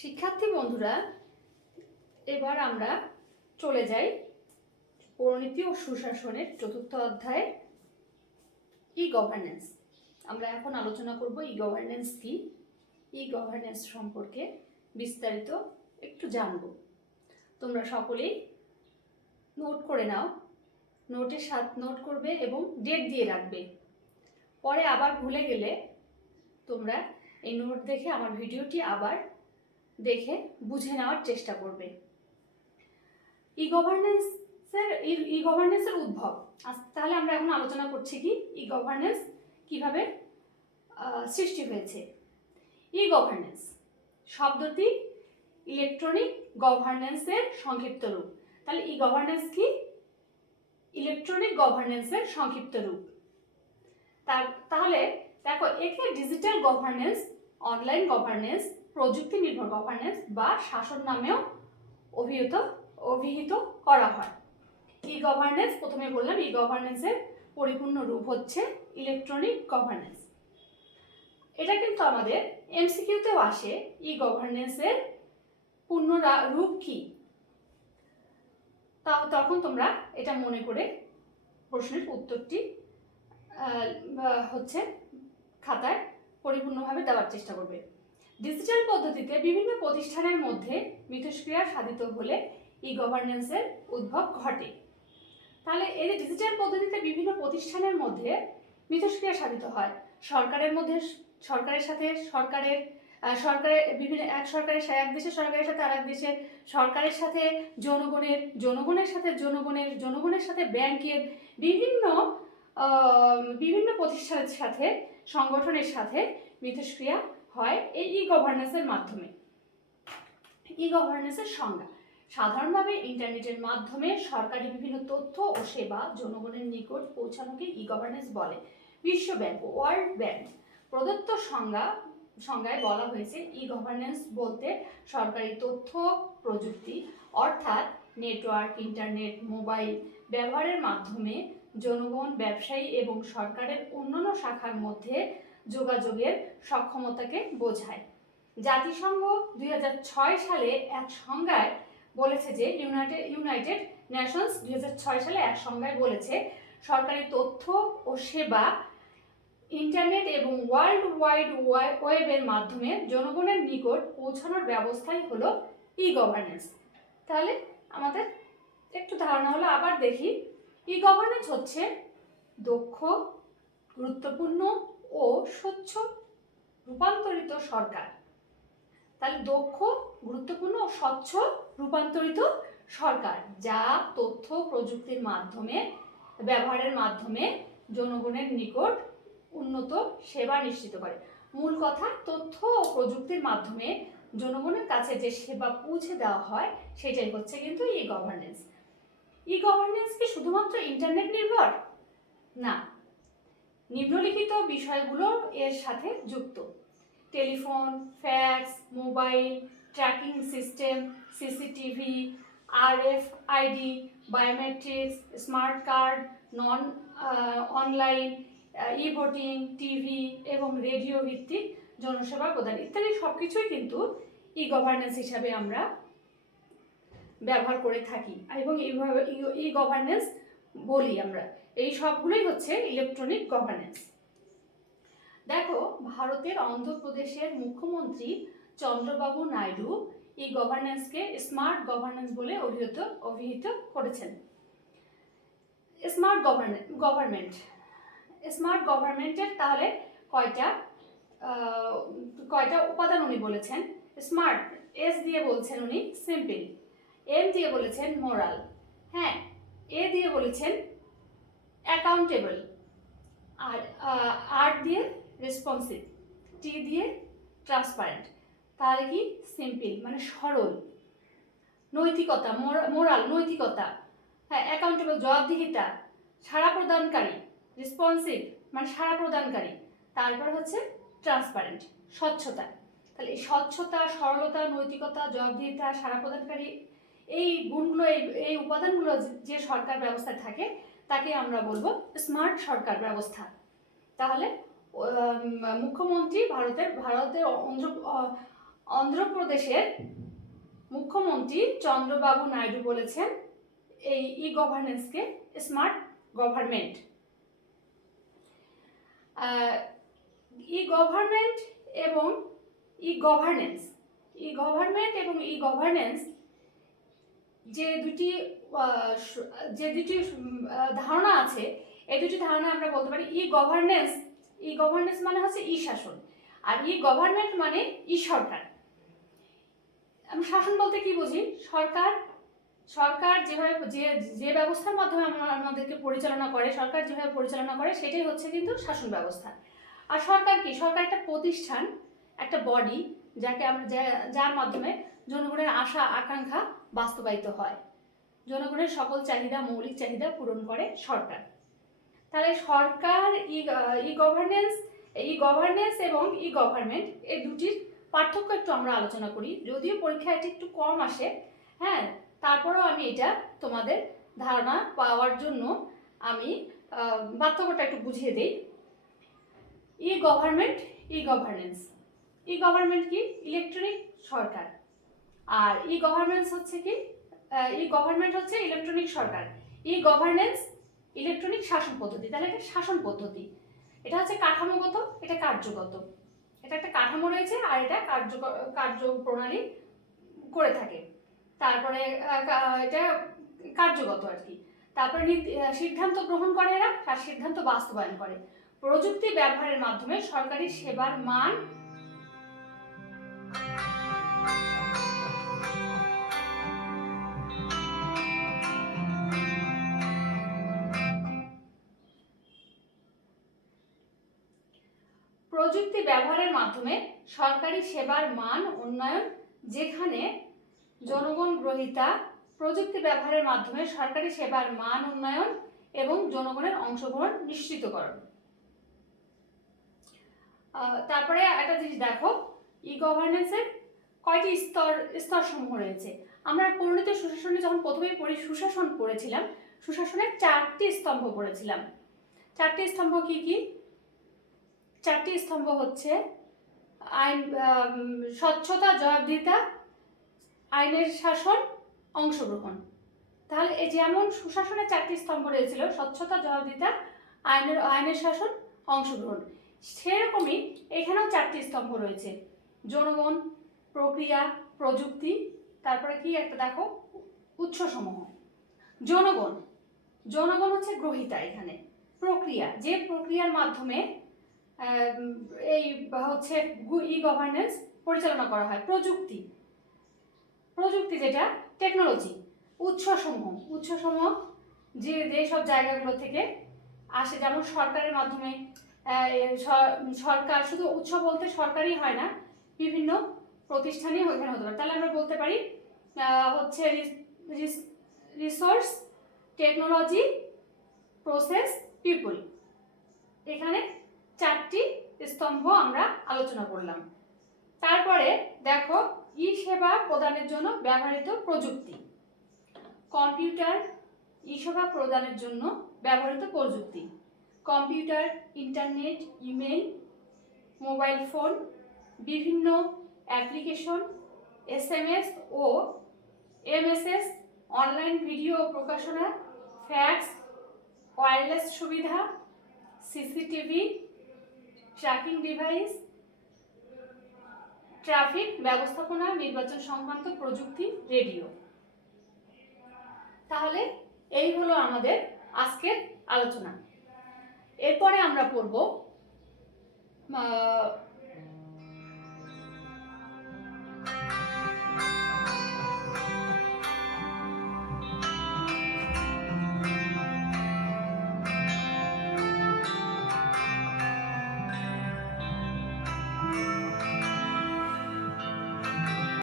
শিক্ষার্থী বন্ধুরা, এবার আমরা চলে যাই পৌরনীতি ও সুশাসনের চতুর্থ অধ্যায়ে ই গভর্নেন্স। আমরা এখন আলোচনা করব ই গভর্নেন্স কি, ই গভর্নেন্স সম্পর্কে বিস্তারিত একটু জানব। তোমরা সকলেই নোট করে নাও, নোট করবে এবং ডেট দিয়ে রাখবে। পরে আবার ভুলে গেলে তোমরা এই নোট দেখে আমার ভিডিওটি আবার দেখে বুঝে নেওয়ার চেষ্টা করবে। ই গভর্নেন্সের উদ্ভব। তাহলে আমরা এখন আলোচনা করছি কি ই গভর্নেন্স কিভাবে সৃষ্টি হয়েছে। ই গভর্নেন্স শব্দটি ইলেকট্রনিক গভর্নেন্সের সংক্ষিপ্ত রূপ। তাহলে ই গভর্নেন্স কি? ইলেকট্রনিক গভর্নেন্সের সংক্ষিপ্ত রূপ। তাহলে দেখো, একে ডিজিটাল গভর্নেন্স, অনলাইন গভর্নেন্স, প্রযুক্তি নির্ভর গভর্নেন্স বা শাসন নামেও অভিহিত করা হয়। ই গভর্নেন্স, প্রথমে বললাম ই গভর্নেন্সের পরিপূর্ণ রূপ হচ্ছে ইলেকট্রনিক গভর্নেন্স। এটা কিন্তু আমাদের এমসিকিউতেও আসে, ই গভর্নেন্সের পূর্ণ রূপ কি। তখন তোমরা এটা মনে করে প্রশ্নের উত্তরটি হচ্ছে খাতায় পরিপূর্ণভাবে দেওয়ার চেষ্টা করবে। ডিজিটাল পদ্ধতিতে বিভিন্ন প্রতিষ্ঠানের মধ্যে মিথস্ক্রিয়া সাধিত হলে ই গভর্নেন্সের উদ্ভব ঘটে। তাহলে এই যে ডিজিটাল পদ্ধতিতে বিভিন্ন প্রতিষ্ঠানের মধ্যে মিথস্ক্রিয়া সাধিত হয়, সরকারের সাথে এক দেশের সরকারের সাথে আরেক দেশের সরকারের সাথে জনগণের সাথে ব্যাংকের বিভিন্ন প্রতিষ্ঠানের সাথে, সংগঠনের সাথে মিথস্ক্রিয়া হয় এই ই গভর্নেন্সের মাধ্যমে। ই গভর্নেন্সের সংজ্ঞা: সাধারণভাবে ইন্টারনেটের মাধ্যমে সরকারি বিভিন্ন তথ্য ও সেবা জনগণের নিকট পৌঁছানোকে ই গভর্নেন্স বলে। বিশ্ব ব্যাংক, ওয়ার্ল্ড ব্যাংক প্রদত্ত সংজ্ঞায় বলা হয়েছে, ই গভর্নেন্স বলতে সরকারি তথ্য প্রযুক্তি অর্থাৎ নেটওয়ার্ক, ইন্টারনেট, মোবাইল ব্যবহারের মাধ্যমে জনগণ, ব্যবসায়ী এবং সরকারের অন্যান্য শাখার মধ্যে যোগাযোগের সক্ষমতাকে বোঝায়। জাতিসংঘ 2006 সালে এক সংজ্ঞায় বলেছে যে ইউনাইটেড নেশনস 2006 সালে এক সংজ্ঞায় বলেছে, সরকারি তথ্য ও সেবা ইন্টারনেট এবং ওয়ার্ল্ড ওয়াইড ওয়েবের মাধ্যমে জনগণের নিকট পৌঁছানোর ব্যবস্থাই হলো ই গভর্নেন্স। তাহলে আমাদের একটু ধারণা হলো। আবার দেখি, ই গভর্নেন্স হচ্ছে দক্ষ, গুরুত্বপূর্ণ ও স্বচ্ছ রূপান্তরিত সরকার। তাহলে দক্ষ, গুরুত্বপূর্ণ ও স্বচ্ছ রূপান্তরিত সরকার, যা তথ্য প্রযুক্তির ব্যবহারের মাধ্যমে জনগণের নিকট উন্নত সেবা নিশ্চিত করে। মূল কথা, তথ্য ও প্রযুক্তির মাধ্যমে জনগণের কাছে যে সেবা পৌঁছে দেওয়া হয় সেটাই হচ্ছে কিন্তু ই গভর্নেন্স। ই গভর্নেন্স কি শুধুমাত্র ইন্টারনেট নির্ভর? না, নিম্নলিখিত বিষয়গুলো এর সাথে যুক্ত: telephone, fax, mobile, tracking system, CCTV, RFID, biometrics, smart card, online, e voting, TV এবং রেডিও ভিত্তিক জনসেবা প্রদান ইত্যাদি সবকিছুই কিন্তু ই গভর্নেন্স হিসাবে আমরা ব্যবহার করে থাকি এবং এইভাবে ই গভর্নেন্স বলি আমরা। এই সবগুলোই হচ্ছে ইলেকট্রনিক গভর্নেন্স। দেখো, ভারতের অন্ধ্রপ্রদেশের মুখ্যমন্ত্রী চন্দ্রবাবু নাইডু ই গভর্নেন্সকে স্মার্ট গভর্নেন্স বলে অভিহিত করেছেন। স্মার্ট গভর্নমেন্টের তাহলে কয়টা উপাদান উনি বলেছেন? স্মার্ট, এস দিয়ে বলছেন উনি সিম্পল, এম দিয়ে বলেছেন মোরাল, হ্যাঁ, এ দিয়ে বলেছেন অ্যাকাউন্টেবল, আর দিয়ে রেসপন্সিভ, টি দিয়ে ট্রান্সপারেন্ট। তাহলে কি? সিম্পল মানে সরল, নৈতিকতা, মোরাল নৈতিকতা, হ্যাঁ, অ্যাকাউন্টেবল জবাবদিহিতা, সাড়া প্রদানকারী, রেসপন্সিভ মানে সাড়া প্রদানকারী, তারপর হচ্ছে ট্রান্সপারেন্ট স্বচ্ছতা। তাহলে এই স্বচ্ছতা, সরলতা, নৈতিকতা, জবাবদিহিতা, সাড়া প্রদানকারী, এই গুণগুলো, এই উপাদানগুলো যে সরকার ব্যবস্থায় থাকে তাকে আমরা বলবো স্মার্ট সরকার ব্যবস্থা। তাহলে মুখ্যমন্ত্রী ভারতের অন্ধ্রপ্রদেশের মুখ্যমন্ত্রী চন্দ্রবাবু নাইডু বলেছেন এই ই গভর্নেন্সকে স্মার্ট গভর্নমেন্ট। ই গভর্নমেন্ট এবং ই গভর্নেন্স, ই গভর্নমেন্ট এবং ই গভর্নেন্স যে দুটি ধারণা আছে, এই দুটি ধারণা আমরা বলতে পারি ই গভর্নেন্স। ই গভর্নেন্স মানে হচ্ছে ই শাসন, আর ই গভর্নমেন্ট মানে ই সরকার। আমি শাসন বলতে কি বুঝি? সরকার যেভাবে যে ব্যবস্থার মাধ্যমে আমাদেরকে পরিচালনা করে, সরকার যেভাবে পরিচালনা করে সেটাই হচ্ছে কিন্তু শাসন ব্যবস্থা। আর সরকার কি? সরকার একটা প্রতিষ্ঠান, একটা বডি, যাকে আমরা যার মাধ্যমে জনগণের আশা আকাঙ্ক্ষা বাস্তবায়িত হয়, জনগণের সকল চাহিদা, মৌলিক চাহিদা পূরণ করে সরকার। তাহলে সরকার, ই গভর্নেন্স এবং ই গভর্নমেন্ট, এই দুটির পার্থক্য একটু আমরা আলোচনা করি। যদিও পরীক্ষায় এটা একটু কম আসে, হ্যাঁ, তারপরেও আমি এটা তোমাদের ধারণা পাওয়ার জন্য আমি পার্থক্যটা একটু বুঝিয়ে দিই। ই গভর্নমেন্ট, ই গভর্নেন্স। ই গভর্নমেন্ট কি? ইলেকট্রনিক সরকার। আর ই গভর্নেন্স হচ্ছে কি? ই গভর্নমেন্ট হচ্ছে ইলেকট্রনিক সরকার। ই গভর্নেন্স ইলেকট্রনিক শাসন পদ্ধতি। তাহলে এটা শাসন পদ্ধতি, এটা হচ্ছে কাঠামোগত, এটা কার্যগত। এটা একটা কাঠামো রয়েছে আর এটা কার্যপ্রণালী করে থাকে। তারপরে এটা কার্যগত আর কি। তারপরে সিদ্ধান্ত গ্রহণ করে এরা, আর সিদ্ধান্ত বাস্তবায়ন করে। প্রযুক্তি ব্যবহারের মাধ্যমে সরকারি সেবার মান প্রযুক্তি ব্যবহারের মাধ্যমে সরকারি সেবার মান উন্নয়ন, যেখানে জনগণ গ্রহীতা। প্রযুক্তি ব্যবহারের মাধ্যমে সরকারি সেবার মান উন্নয়ন এবং জনগণের অংশগ্রহণ নিশ্চিতকরণ। তারপরে একটা জিনিস দেখো, ই গভর্নেন্সের কয়টি স্তরসমূহ রয়েছে। আমরা পরিণত সুশাসনে যখন প্রথমেই সুশাসন পড়েছিলাম, সুশাসনের 4টি স্তম্ভ পড়েছিলাম। 4টি স্তম্ভ কি কি? 4টি স্তম্ভ হচ্ছে আইন, স্বচ্ছতা, জবাবদিহিতা, আইনের শাসন, অংশগ্রহণ। তাহলে এই যেমন সুশাসনের 4টি স্তম্ভ রয়েছিল, স্বচ্ছতা, জবাবদিহিতা, আইনের শাসন, অংশগ্রহণ, সেরকমই এখানেও 4টি স্তম্ভ রয়েছে। জনগণ, প্রক্রিয়া, প্রযুক্তি, তারপরে কি একটা দেখো, উৎসসমূহ। জনগণ হচ্ছে গ্রহীতা এখানে। প্রক্রিয়া, যে প্রক্রিয়ার মাধ্যমে এই হচ্ছে ই গভর্নেন্স পরিচালনা করা হয়। প্রযুক্তি যেটা টেকনোলজি। উৎসসমূহ যে সব জায়গাগুলো থেকে আসে, যেমন সরকারের মাধ্যমে, সরকার শুধু উৎস বলতে সরকারই হয় না, বিভিন্ন প্রতিষ্ঠানই ওইখানে হতে পারে। তাহলে আমরা বলতে পারি হচ্ছে রিসোর্স, টেকনোলজি, প্রসেস, পিপল। এখানে 4টি স্তম্ভ আমরা আলোচনা করলাম। তারপরে দেখো, ই সেবা প্রদানের জন্য ব্যবহৃত প্রযুক্তি। কম্পিউটার, ই সেবা প্রদানের জন্য ব্যবহৃত প্রযুক্তি। Computer, internet, email, mobile phone, বিভিন্ন অ্যাপ্লিকেশন, SMS ও MSS, অনলাইন ভিডিও প্রকাশনা, ফ্যাক্স, ওয়্যারলেস সুবিধা, CCTV, ট্র্যাকিং ডিভাইস, ট্রাফিক ব্যবস্থাপনা, নির্বাচন সংক্রান্ত প্রযুক্তি, রেডিও। তাহলে এই হলো আমাদের আজকের আলোচনা। এরপরে আমরা পড়ব